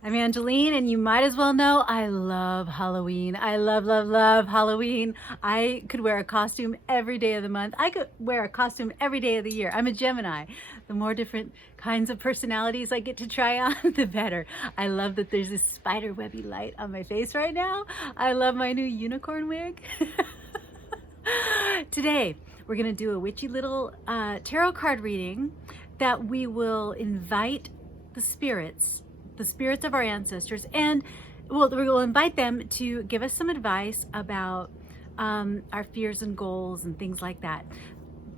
I'm Angeline, and you might as well know I love Halloween. I love Halloween. I could wear a costume every day of the month. I could wear a costume every day of the year. I'm a Gemini. The more different kinds of personalities I get to try on, the better. I love that there's this spider webby light on my face right now. I love my new unicorn wig. Today, we're going to do a witchy little tarot card reading that we will invite the spirits of our ancestors, and we'll invite them to give us some advice about our fears and goals and things like that.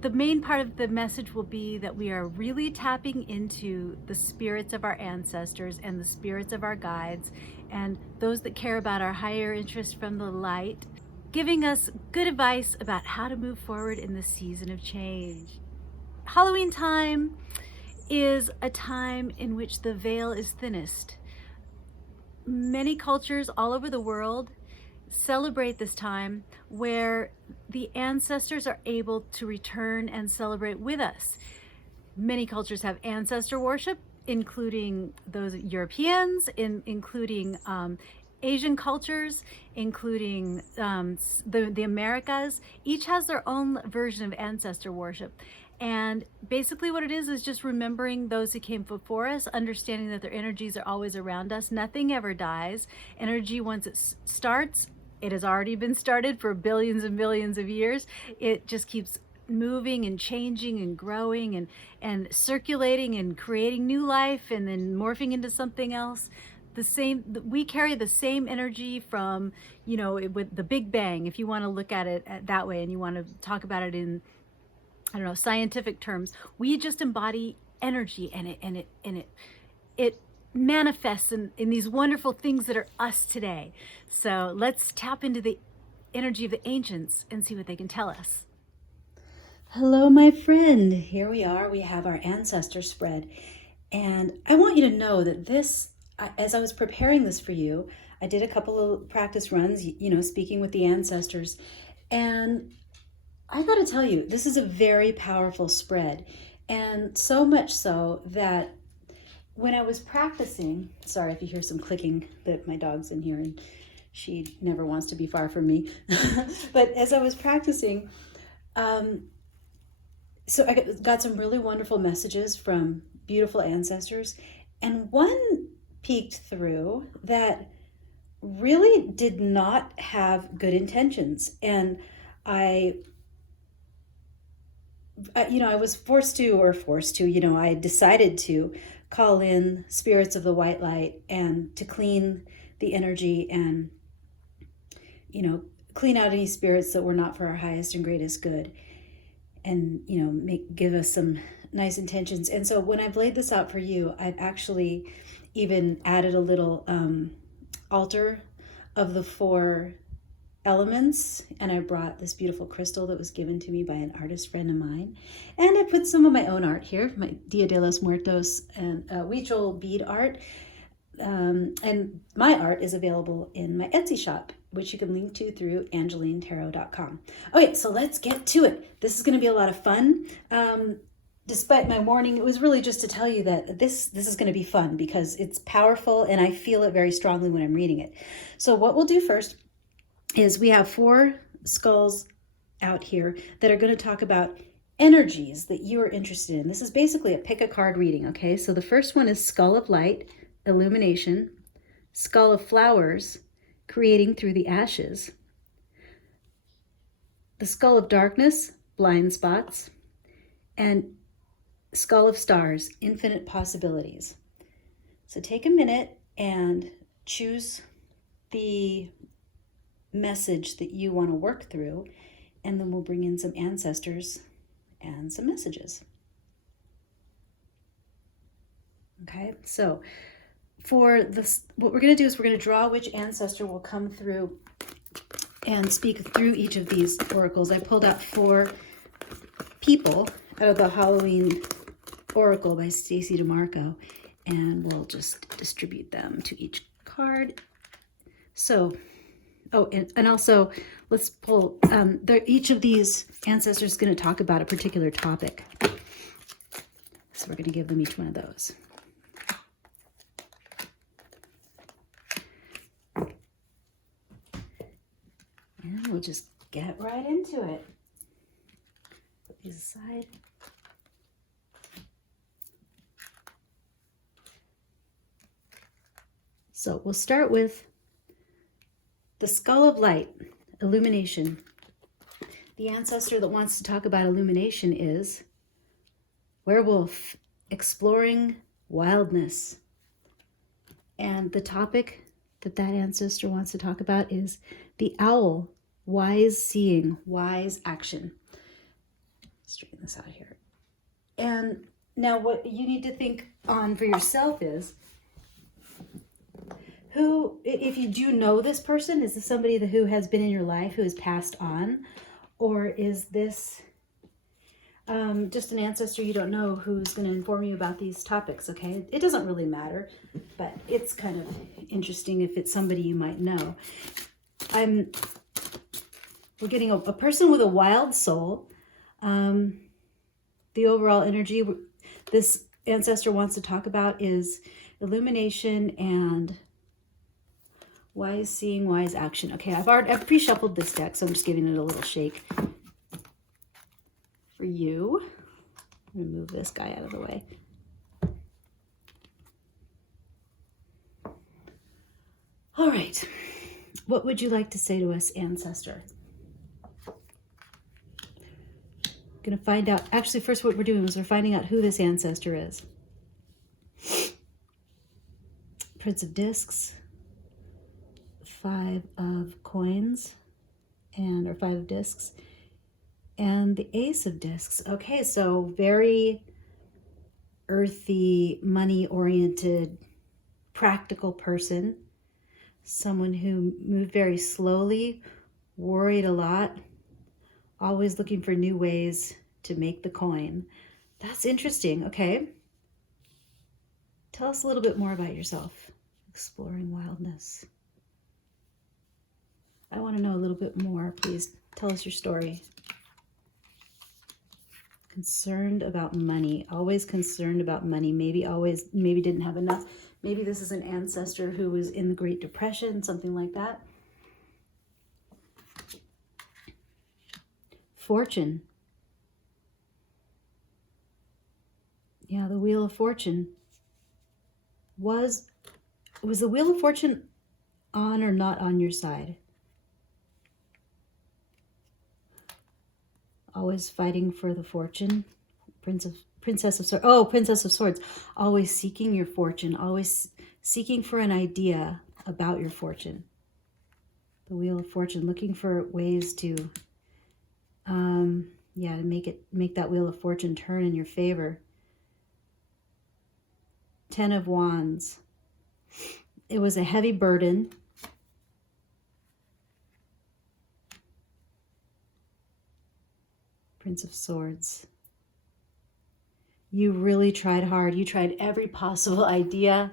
The main part of the message will be that we are really tapping into the spirits of our ancestors and the spirits of our guides and those that care about our higher interest from the light, giving us good advice about how to move forward in the season of change. Halloween time is a time in which the veil is thinnest. Many cultures all over the world celebrate this time where the ancestors are able to return and celebrate with us. Many cultures have ancestor worship, including those Europeans, including Asian cultures, including the Americas. Each has their own version of ancestor worship. And basically what it is just remembering those who came before us, understanding that their energies are always around us. Nothing ever dies. Energy, once it starts, it has already been started for billions and billions of years. It just keeps moving and changing and growing and circulating and creating new life and then morphing into something else. We carry the same energy from, with the Big Bang, if you want to look at it that way and you want to talk about it in, I don't know, scientific terms. We just embody energy, and it manifests in these wonderful things that are us today. So let's tap into the energy of the ancients and see what they can tell us. Hello, my friend. Here we are. We have our ancestor spread. And I want you to know that as I was preparing this for you, I did a couple of practice runs, speaking with the ancestors. And I got to tell you, this is a very powerful spread. And so much so that when I was practicing, sorry if you hear some clicking, that my dog's in here and she never wants to be far from me. But as I was practicing, so I got some really wonderful messages from beautiful ancestors. And one peeked through that really did not have good intentions. And I was forced to, I decided to call in spirits of the white light and to clean the energy and, clean out any spirits that were not for our highest and greatest good and, give us some nice intentions. And so when I've laid this out for you, I've actually even added a little altar of the 4 elements, and I brought this beautiful crystal that was given to me by an artist friend of mine, and I put some of my own art here, my Dia de los Muertos and Huichol bead art, and my art is available in my Etsy shop, which you can link to through angelinetarot.com. Okay, so let's get to it. This is going to be a lot of fun. Despite my warning, it was really just to tell you that this is going to be fun because it's powerful and I feel it very strongly when I'm reading it. So what we'll do first is we have 4 skulls out here that are going to talk about energies that you are interested in. This is basically a pick a card reading, okay? So the first one is Skull of Light, Illumination, Skull of Flowers, Creating Through the Ashes, the Skull of Darkness, Blind Spots, and Skull of Stars, Infinite Possibilities. So take a minute and choose the message that you want to work through, and then we'll bring in some ancestors and some messages. Okay, so for this, what we're going to do is we're going to draw which ancestor will come through and speak through each of these oracles. I pulled out 4 people out of the Halloween Oracle by Stacy DeMarco, and we'll just distribute them to each card. So, and also let's pull, each of these ancestors is going to talk about a particular topic. So we're going to give them each one of those. And we'll just get right into it. Put these aside. So we'll start with the skull of light, illumination. The ancestor that wants to talk about illumination is werewolf, exploring wildness. And the topic that ancestor wants to talk about is the owl, wise seeing, wise action. Straighten this out here. And now what you need to think on for yourself is, who, if you do know this person, is this somebody who has been in your life, who has passed on? Or is this just an ancestor you don't know who's going to inform you about these topics, okay? It doesn't really matter, but it's kind of interesting if it's somebody you might know. We're getting a person with a wild soul. The overall energy this ancestor wants to talk about is illumination and wise seeing, wise action. Okay, I've pre-shuffled this deck, so I'm just giving it a little shake for you. I'm gonna move this guy out of the way. All right, what would you like to say to us, ancestor? Gonna find out, actually first what we're doing is we're finding out who this ancestor is. Prince of Discs, 5 of coins, or 5 of discs, and the Ace of Discs. Okay, so very earthy, money-oriented, practical person. Someone who moved very slowly, worried a lot, always looking for new ways to make the coin. That's interesting. Okay. Tell us a little bit more about yourself. Exploring wildness. I want to know a little bit more. Please tell us your story. Concerned about money. Always concerned about money. Maybe didn't have enough. Maybe this is an ancestor who was in the Great Depression, something like that. Fortune. Yeah, the Wheel of Fortune. Was the Wheel of Fortune on or not on your side? Always fighting for the fortune. Princess of Swords. Oh, Princess of Swords. Always seeking your fortune. Always seeking for an idea about your fortune. The Wheel of Fortune. Looking for ways to, to make that Wheel of Fortune turn in your favor. 10 of Wands. It was a heavy burden. Prince of Swords. You really tried hard. You tried every possible idea.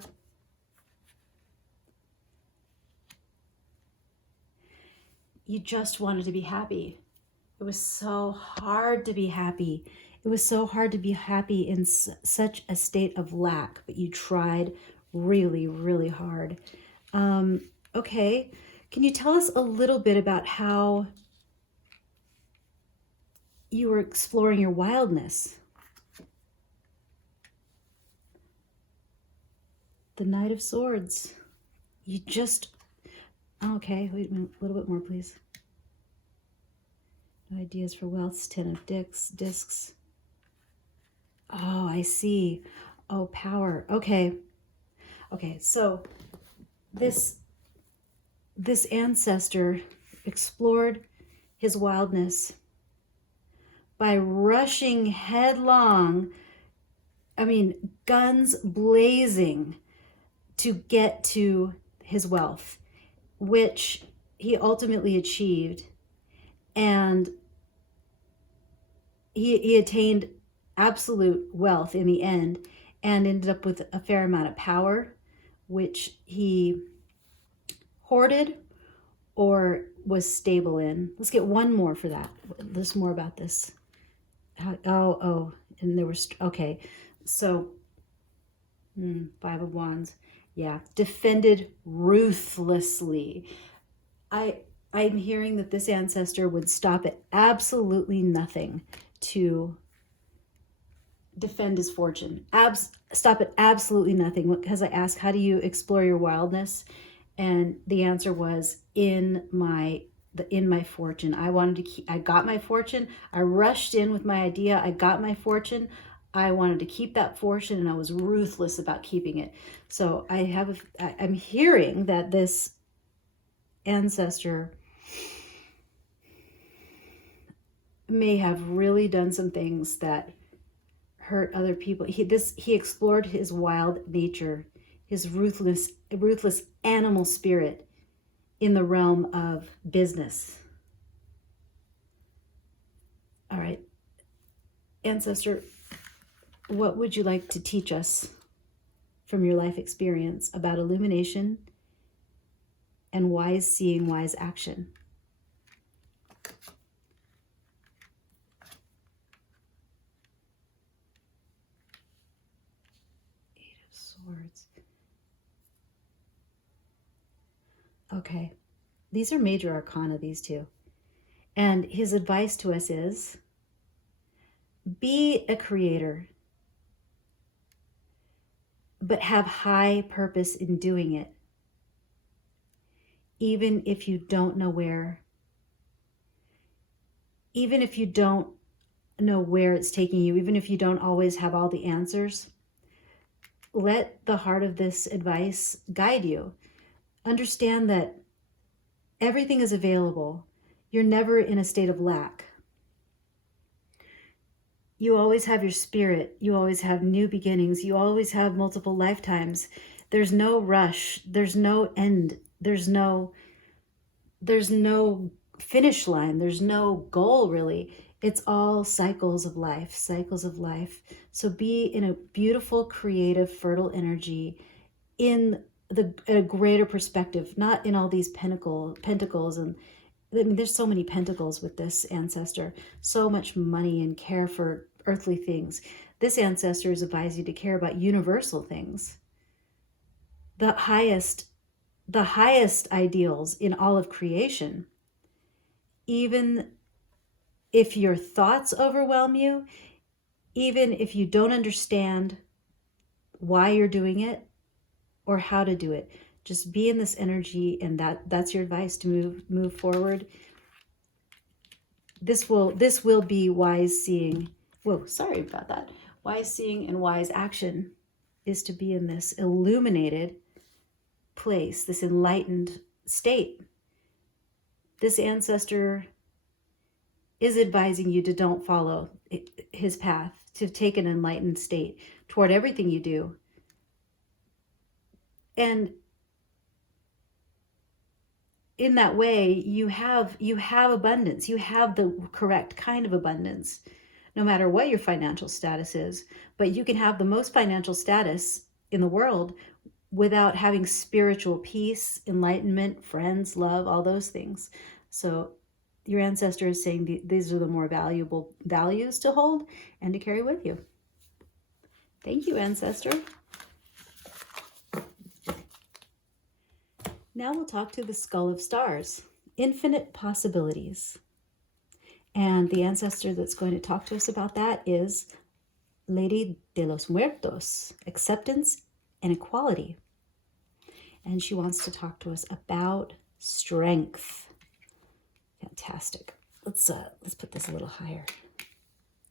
You just wanted to be happy. It was so hard to be happy. It was so hard to be happy in such a state of lack, but you tried really, really hard. Okay, can you tell us a little bit about how you were exploring your wildness? The Knight of Swords. You just... Okay, wait a minute, a little bit more, please. No ideas for wealth. 10 of discs. Oh, I see. Oh, power. Okay. Okay, so this ancestor explored his wildness by rushing headlong, guns blazing, to get to his wealth, which he ultimately achieved. And he attained absolute wealth in the end and ended up with a fair amount of power, which he hoarded or was stable in. Let's get one more for that. There's more about this. And there was, okay. So, 5 of Wands. Yeah. Defended ruthlessly. I'm hearing that this ancestor would stop at absolutely nothing to defend his fortune. Stop at absolutely nothing. Because I asked, how do you explore your wildness? And the answer was in my fortune. I got my fortune. I rushed in with my idea. I got my fortune. I wanted to keep that fortune, and I was ruthless about keeping it. So I'm hearing that this ancestor may have really done some things that hurt other people. He explored his wild nature, his ruthless animal spirit in the realm of business. All right, ancestor, what would you like to teach us from your life experience about illumination and wise seeing, wise action? Eight of Swords. Okay, these are major arcana, these two. And his advice to us is, be a creator, but have high purpose in doing it. Even if you don't know where, even if you don't know where it's taking you, even if you don't always have all the answers, let the heart of this advice guide you. Understand that everything is available. You're never in a state of lack. You always have your spirit. You always have new beginnings. You always have multiple lifetimes. There's no rush. There's no end. There's no finish line. There's no goal, really. It's all cycles of life, cycles of life. So be in a beautiful, creative, fertile energy in a greater perspective, not in all these pentacles. And I mean, there's so many pentacles with this ancestor, so much money and care for earthly things. This ancestor is advising you to care about universal things, the highest ideals in all of creation. Even if your thoughts overwhelm you, even if you don't understand why you're doing it or how to do it, just be in this energy, and that's your advice to move forward. This will be wise seeing. Whoa, sorry about that. Wise seeing and wise action is to be in this illuminated place, this enlightened state. This ancestor is advising you to don't follow his path, to take an enlightened state toward everything you do. And in that way, you have abundance. You have the correct kind of abundance, no matter what your financial status is. But you can have the most financial status in the world without having spiritual peace, enlightenment, friends, love, all those things. So your ancestor is saying these are the more valuable values to hold and to carry with you. Thank you, ancestor. Now we'll talk to the Skull of Stars, infinite possibilities. And the ancestor that's going to talk to us about that is Lady de los Muertos, acceptance and equality. And she wants to talk to us about strength. Fantastic. Let's put this a little higher.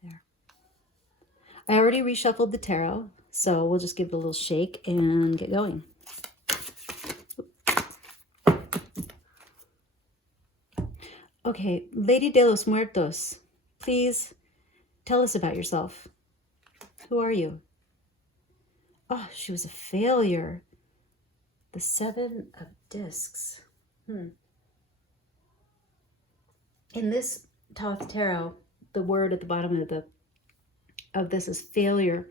There. I already reshuffled the tarot, so we'll just give it a little shake and get going. Okay, Lady de los Muertos, please tell us about yourself. Who are you? Oh, she was a failure. The Seven of Discs. In this Thoth Tarot, the word at the bottom of this is failure.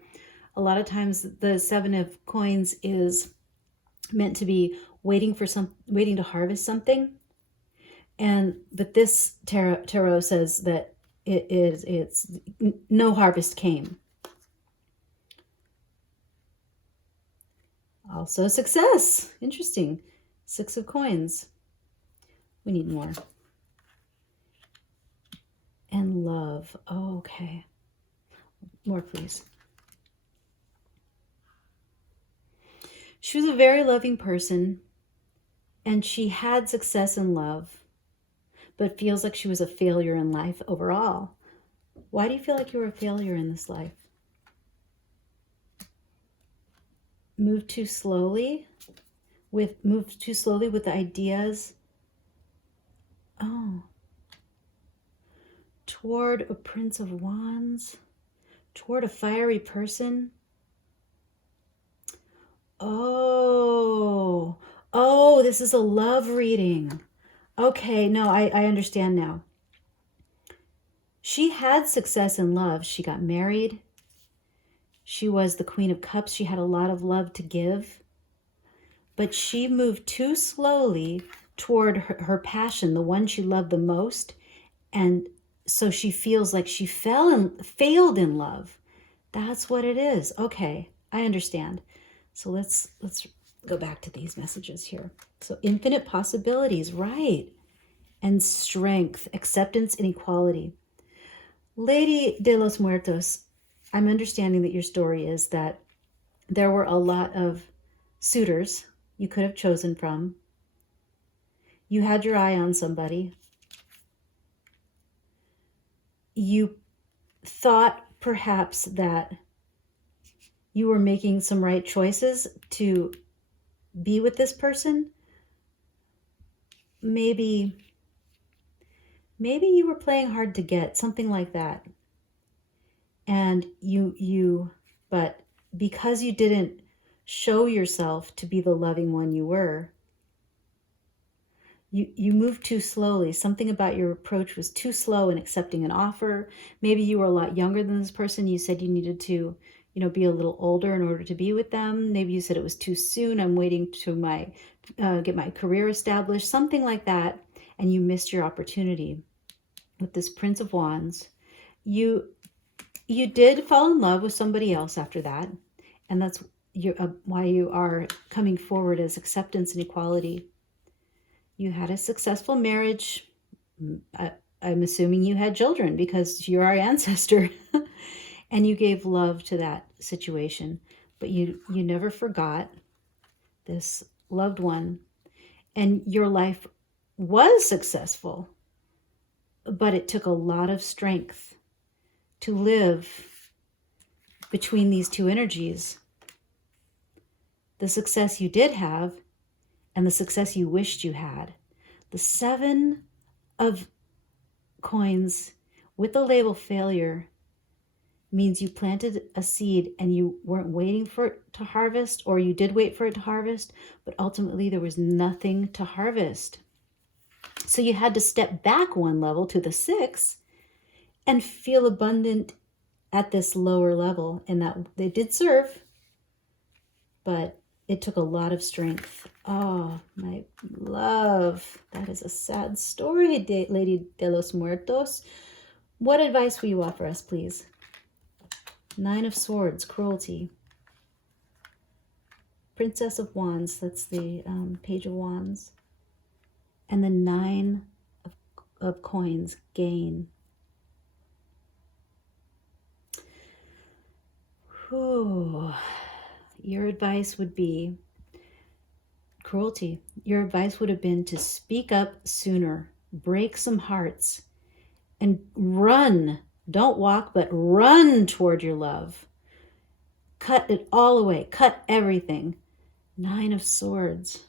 A lot of times the Seven of Coins is meant to be waiting to harvest something. But this tarot says that it's no harvest came. Also success. Interesting. Six of Coins. We need more. And love. Oh, okay. More, please. She was a very loving person, and she had success in love, but feels like she was a failure in life overall. Why do you feel like you were a failure in this life? Move too slowly with the ideas. Oh. Toward a Prince of Wands, toward a fiery person. Oh, this is a love reading. Okay, no, I understand now. She had success in love. She got married. She was the Queen of Cups. She had a lot of love to give. But she moved too slowly toward her passion, the one she loved the most. And so she feels like she failed in love. That's what it is. Okay, I understand. So let's go back to these messages here. So infinite possibilities, right? And strength, acceptance, and equality. Lady de los Muertos, I'm understanding that your story is that there were a lot of suitors you could have chosen from. You had your eye on somebody. You thought perhaps that you were making some right choices to be with this person. Maybe you were playing hard to get, something like that. And but because you didn't show yourself to be the loving one you were, you moved too slowly. Something about your approach was too slow in accepting an offer. Maybe you were a lot younger than this person. You said you needed to, be a little older in order to be with them. Maybe you said it was too soon. I'm waiting to get my career established, something like that. And you missed your opportunity. With this Prince of Wands, you did fall in love with somebody else after that. And that's why you are coming forward as acceptance and equality. You had a successful marriage. I'm assuming you had children because you're our ancestor. And you gave love to that situation. But you never forgot this loved one. And your life was successful. But it took a lot of strength to live between these two energies. The success you did have and the success you wished you had. The 7 of coins with the label failure means you planted a seed and you weren't waiting for it to harvest, or you did wait for it to harvest, but ultimately there was nothing to harvest. So you had to step back one level to the 6 and feel abundant at this lower level. And that they did serve, but it took a lot of strength. Oh, my love. That is a sad story, Lady de los Muertos. What advice will you offer us, please? 9 of Swords, cruelty. Princess of Wands, that's the Page of Wands. And the 9 of coins, gain. Whew. Your advice would be cruelty. Your advice would have been to speak up sooner, break some hearts, and run. Don't walk, but run toward your love. Cut it all away. Cut everything. 9 of Swords.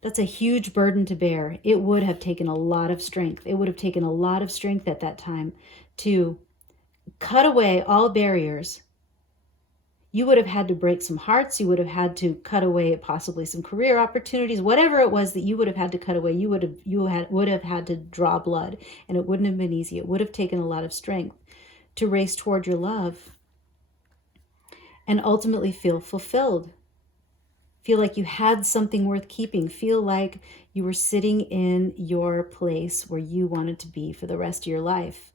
That's a huge burden to bear. It would have taken a lot of strength. It would have taken a lot of strength at that time to cut away all barriers. You would have had to break some hearts. You would have had to cut away possibly some career opportunities, whatever it was that you would have had to cut away. You would have had to draw blood, and it wouldn't have been easy. It would have taken a lot of strength to race toward your love and ultimately feel fulfilled. Feel like you had something worth keeping. Feel like you were sitting in your place where you wanted to be for the rest of your life.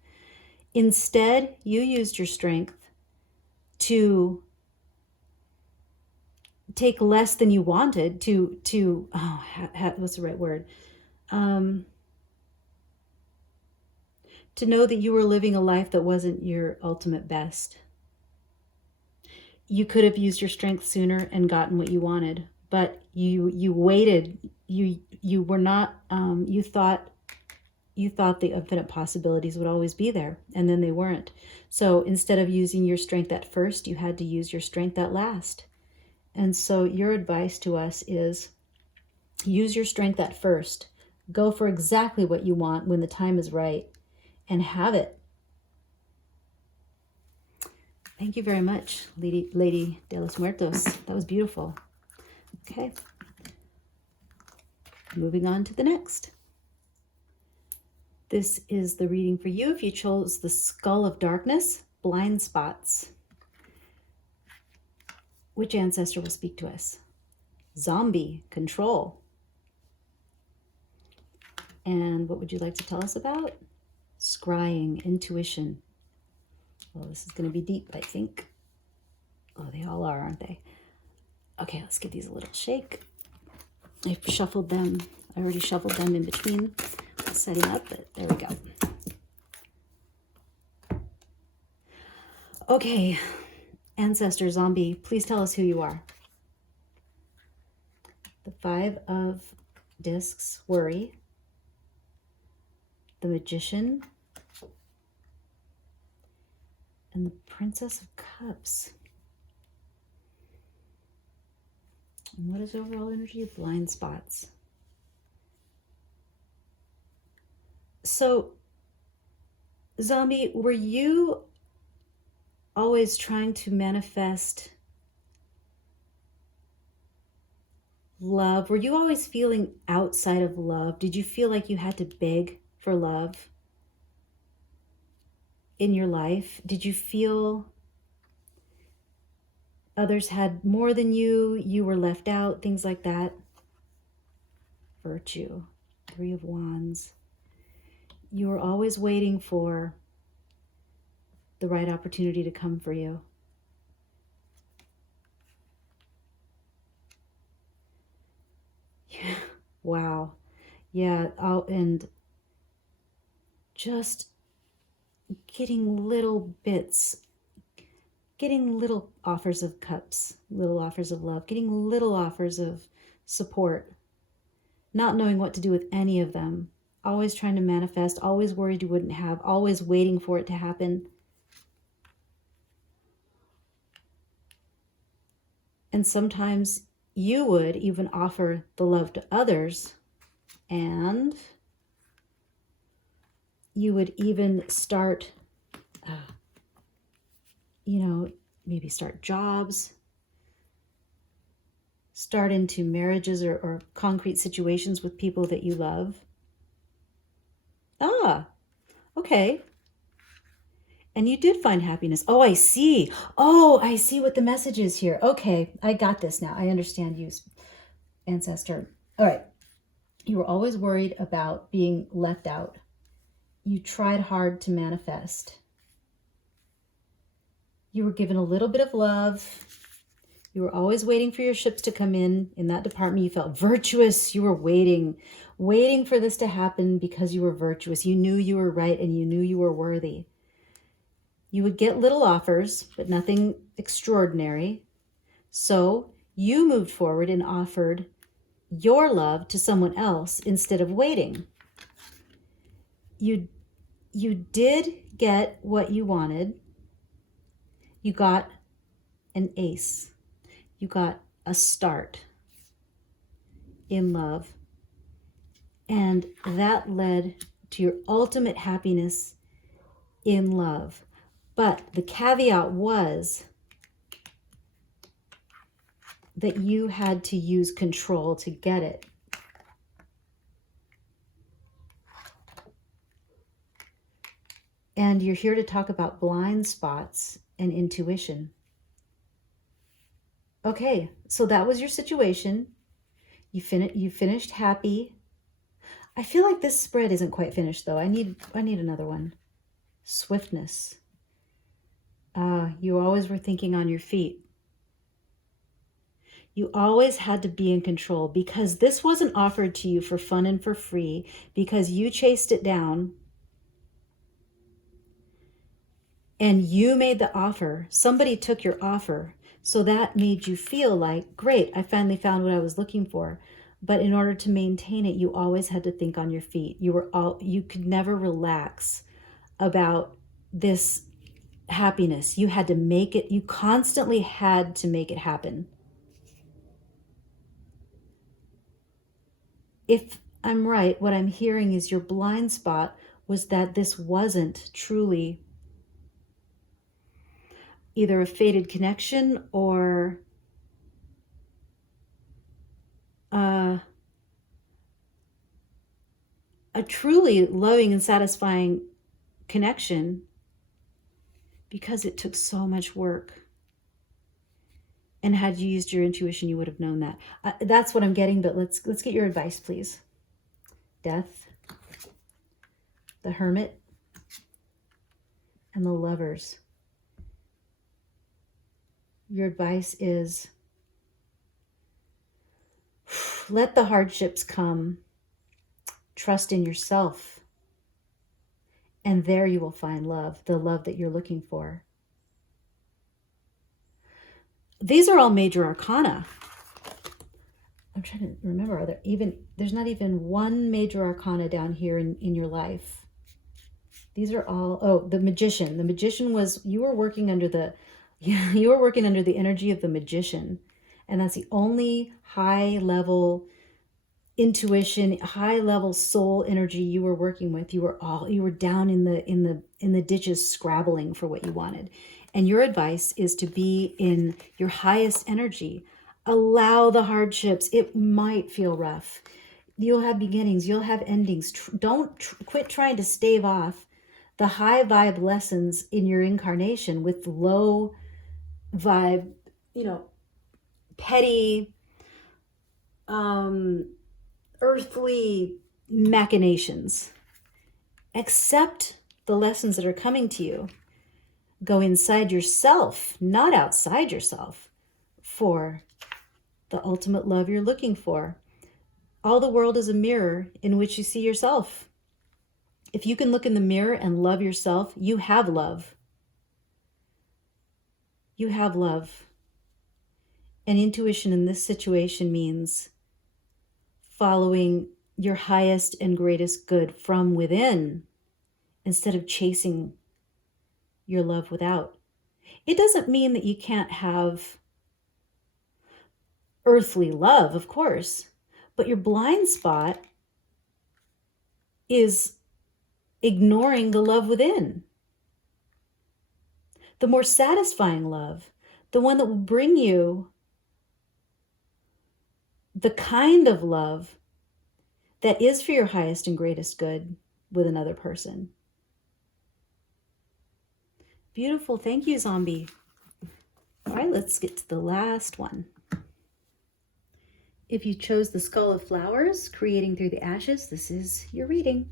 Instead, you used your strength to take less than you wanted, what's the right word? To know that you were living a life that wasn't your ultimate best. You could have used your strength sooner and gotten what you wanted, but you waited. You were not. You thought the infinite possibilities would always be there, and then they weren't. So instead of using your strength at first, you had to use your strength at last. And so your advice to us is use your strength at first. Go for exactly what you want when the time is right, and have it. Thank you very much, Lady de los Muertos. That was beautiful. Okay. Moving on to the next. This is the reading for you if you chose the Skull of Darkness, Blind Spots. Which ancestor will speak to us? Zombie, Control. And what would you like to tell us about? Scrying, Intuition. Well, this is going to be deep, I think. Oh, they all are, aren't they? Okay, let's give these a little shake. I've shuffled them. I already shuffled them in between setting up, but there we go. Okay, Ancestor Zombie, please tell us who you are. The Five of Discs, Worry. The Magician. And the Princess of Cups. And what is overall energy? Blind spots. So, Zombie, were you always trying to manifest love? Were you always feeling outside of love? Did you feel like you had to beg for love in your life? Did you feel others had more than you were left out, things like that? Virtue, Three of Wands. You were always waiting for the right opportunity to come for you. Yeah. Wow. Yeah. And just getting little bits, getting little offers of cups, little offers of love, getting little offers of support, not knowing what to do with any of them, always trying to manifest, always worried you wouldn't have, always waiting for it to happen. And sometimes you would even offer the love to others, and you would even start, maybe start jobs, start into marriages or concrete situations with people that you love. Ah, okay. And you did find happiness. Oh, I see. Oh, I see what the message is here. Okay, I got this now. I understand you, Ancestor. All right. You were always worried about being left out. You tried hard to manifest. You were given a little bit of love. You were always waiting for your ships to come in that department. You felt virtuous. You were waiting for this to happen because you were virtuous. You knew you were right and you knew you were worthy. You would get little offers, but nothing extraordinary. So you moved forward and offered your love to someone else instead of waiting. You did get what you wanted. You got an ace. You got a start in love. And that led to your ultimate happiness in love. But the caveat was that you had to use control to get it. And you're here to talk about blind spots and intuition. Okay, so that was your situation. You finished happy. I feel like this spread isn't quite finished though. I need another one. Swiftness. You always were thinking on your feet. You always had to be in control because this wasn't offered to you for fun and for free, because you chased it down and you made the offer. Somebody took your offer. So that made you feel like, great, I finally found what I was looking for. But in order to maintain it, you always had to think on your feet. You could never relax about this happiness. You had to make it, you constantly had to make it happen. If I'm right, what I'm hearing is your blind spot was that this wasn't truly either a fated connection or a truly loving and satisfying connection, because it took so much work. And had you used your intuition, you would have known that. That's what I'm getting, but let's get your advice, please. Death, the Hermit, and the Lovers. Your advice is, let the hardships come. Trust in yourself. And there you will find love, the love that you're looking for. These are all major arcana. I'm trying to remember, there's not even one major arcana down here in your life. These are all, the Magician. The Magician was, you were working under the energy of the Magician. And that's the only high level intuition, high level soul energy you were working with. You were down in the ditches scrabbling for what you wanted. And your advice is to be in your highest energy. Allow the hardships. It might feel rough. You'll have beginnings, you'll have endings. Don't quit trying to stave off the high vibe lessons in your incarnation with low vibe, petty, earthly machinations. Accept the lessons that are coming to you. Go inside yourself, not outside yourself, for the ultimate love you're looking for. All the world is a mirror in which you see yourself. If you can look in the mirror and love yourself, you have love. You have love. And intuition in this situation means following your highest and greatest good from within instead of chasing your love without. It doesn't mean that you can't have earthly love, of course, but your blind spot is ignoring the love within. The more satisfying love, the one that will bring you the kind of love that is for your highest and greatest good with another person. Beautiful. Thank you, Zombie. All right, let's get to the last one. If you chose the Skull of Flowers, Creating Through the Ashes, this is your reading.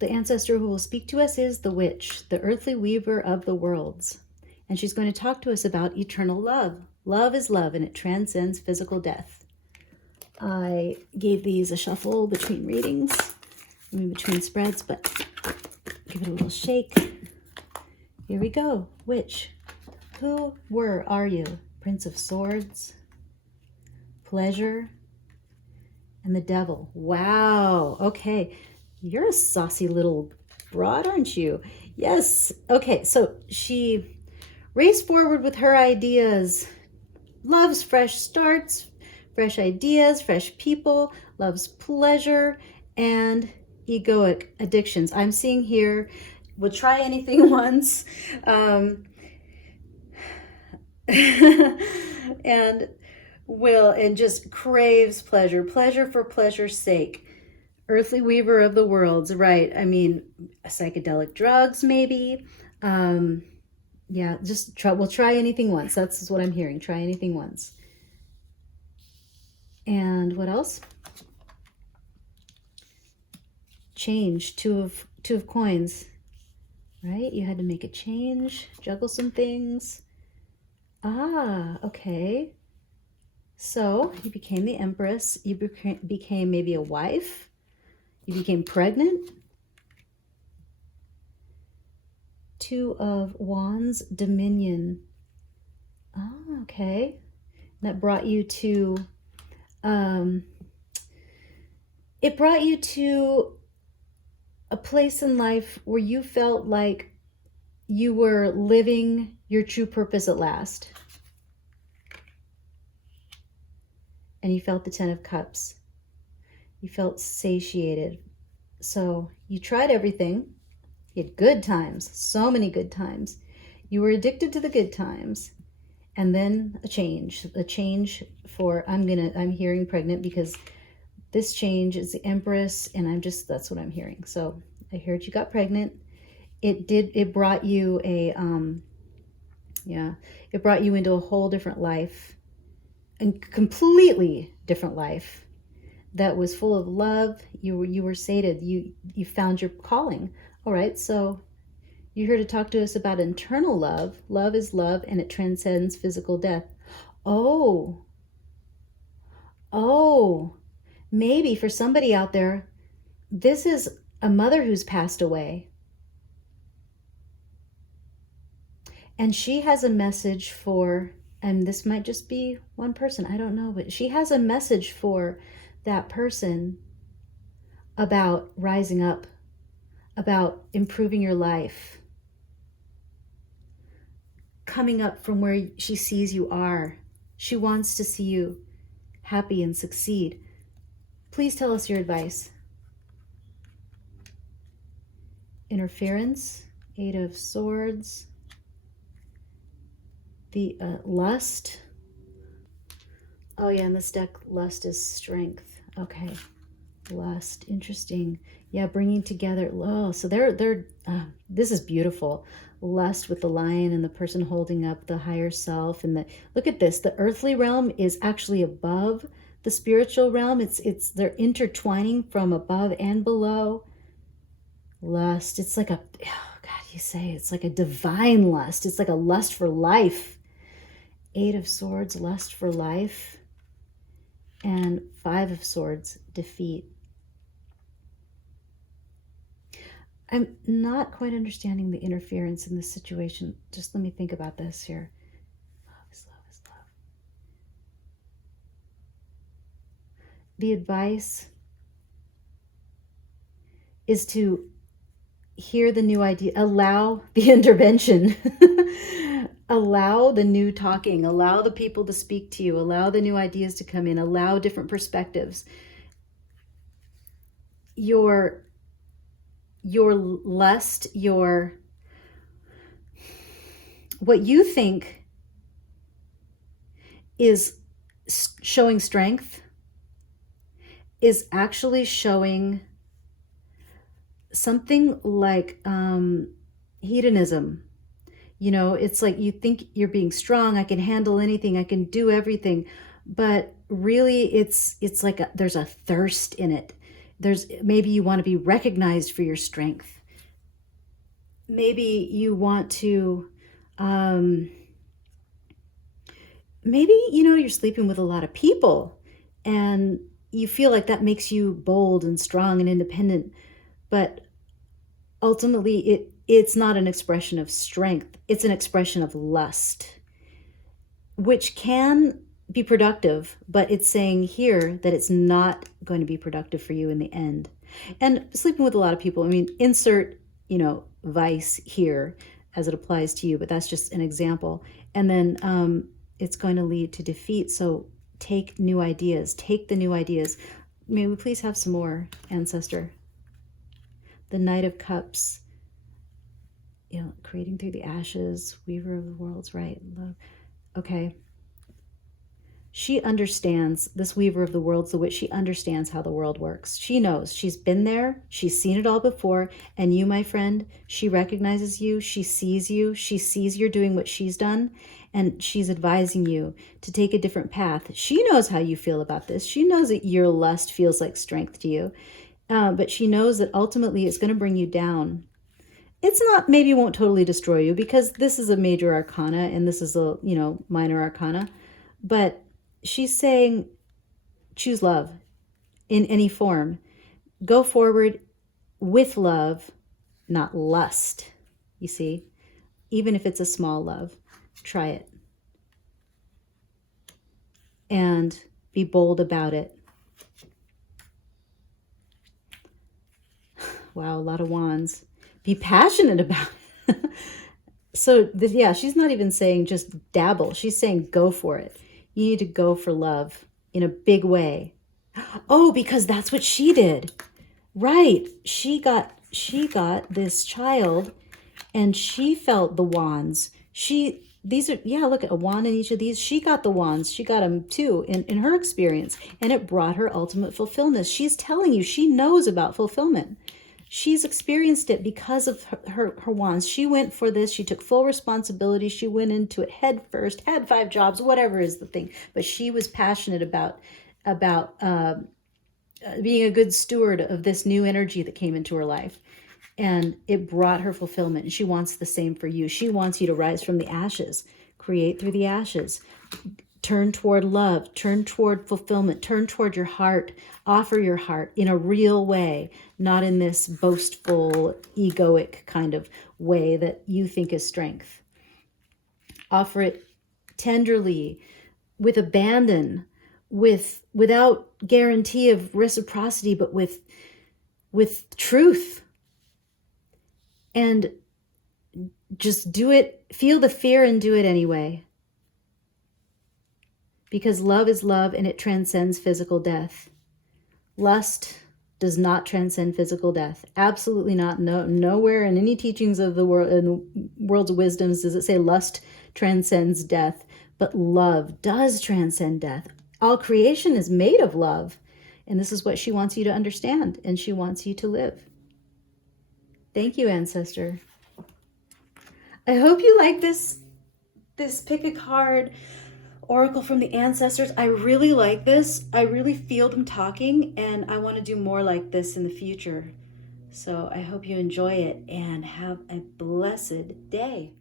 The ancestor who will speak to us is the witch, the earthly weaver of the worlds. And she's going to talk to us about eternal love. Love is love, and it transcends physical death. I gave these a shuffle between readings, between spreads, but give it a little shake. Here we go. Witch. Who are you? Prince of Swords, Pleasure, and the Devil. Wow. Okay. You're a saucy little broad, aren't you? Yes. Okay. So she raced forward with her ideas, loves fresh starts, fresh ideas, fresh people, loves pleasure, and egoic addictions. I'm seeing here, will try anything once, and just craves pleasure for pleasure's sake. Earthly weaver of the worlds, right? I mean, psychedelic drugs, maybe. Yeah, we'll try anything once. That's what I'm hearing. Try anything once. And what else? Change. Two of coins. Right? You had to make a change, juggle some things. Ah, okay. So you became the empress. You became maybe a wife. You became pregnant. Two of Wands, dominion. Ah, okay. That brought you to, um, it brought you to a place in life where you felt like you were living your true purpose at last. And you felt the Ten of Cups. You felt satiated. So you tried everything. You had good times, so many good times. You were addicted to the good times. And then a change for, I'm hearing pregnant because this change is the Empress, and that's what I'm hearing. So I heard you got pregnant. It brought you it brought you into a whole different life, a completely different life that was full of love. You were sated. You found your calling. All right, so you're here to talk to us about internal love. Love is love, and it transcends physical death. Oh, maybe for somebody out there, this is a mother who's passed away. And she has a message for, and this might just be one person, I don't know, but she has a message for that person about rising up, about improving your life, coming up from where she sees you are. She wants to see you happy and succeed. Please tell us your advice. Interference, Eight of Swords, the lust. Oh yeah, in this deck, lust is strength. Okay, lust, interesting. Yeah, bringing together. Oh, so they're this is beautiful. Lust with the lion and the person holding up the higher self, and look at this. The earthly realm is actually above the spiritual realm. They're intertwining from above and below. Lust. It's like it's like a divine lust. It's like a lust for life. Eight of Swords, lust for life. And Five of Swords, defeat. I'm not quite understanding the interference in this situation. Just let me think about this here. Love is love is love. The advice is to hear the new idea, allow the intervention, allow the new talking, allow the people to speak to you, allow the new ideas to come in, allow different perspectives. Your lust, what you think is showing strength is actually showing something like hedonism. You know, it's like you think you're being strong. I can handle anything. I can do everything. But really, it's like there's a thirst in it. Maybe you want to be recognized for your strength. Maybe you want to, maybe, you're sleeping with a lot of people and you feel like that makes you bold and strong and independent. But ultimately, it's not an expression of strength. It's an expression of lust, which can be productive, but it's saying here that it's not going to be productive for you in the end. And sleeping with a lot of people, I mean, insert, vice here as it applies to you, but that's just an example. And then it's going to lead to defeat. So take the new ideas. May we please have some more, Ancestor? The Knight of Cups, creating through the ashes, Weaver of the Worlds, right? Love. Okay. She understands, this Weaver of the Worlds, the witch, she understands how the world works. She knows. She's been there. She's seen it all before. And you, my friend, she recognizes you. She sees you. She sees you're doing what she's done. And she's advising you to take a different path. She knows how you feel about this. She knows that your lust feels like strength to you. But she knows that ultimately it's going to bring you down. it's not, maybe won't totally destroy you, because this is a major arcana and this is a, minor arcana. But she's saying, choose love in any form. Go forward with love, not lust. You see, even if it's a small love, try it. And be bold about it. Wow, a lot of wands. Be passionate about it. So, she's not even saying just dabble. She's saying go for it. You need to go for love in a big way. Oh, because that's what she did. Right. She got this child and she felt the wands. Look at a wand in each of these. She got the wands. She got them too in her experience, and it brought her ultimate fulfillment. She's telling you she knows about fulfillment. She's experienced it because of her wands. She went for this. She took full responsibility. She went into it head first, had 5 jobs, whatever is the thing. But she was passionate about being a good steward of this new energy that came into her life. And it brought her fulfillment. And she wants the same for you. She wants you to rise from the ashes, create through the ashes, turn toward love, turn toward fulfillment, turn toward your heart, offer your heart in a real way, not in this boastful, egoic kind of way that you think is strength. Offer it tenderly, with abandon, without guarantee of reciprocity, but with truth. And just do it, feel the fear and do it anyway. Because love is love and it transcends physical death. Lust does not transcend physical death. Absolutely not. No, nowhere in any teachings of the world, in the world's wisdoms, does it say lust transcends death. But love does transcend death. All creation is made of love. And this is what she wants you to understand, and she wants you to live. Thank you, Ancestor. I hope you like this pick a card oracle from the ancestors. I really like this. I really feel them talking, and I want to do more like this in the future. So I hope you enjoy it and have a blessed day.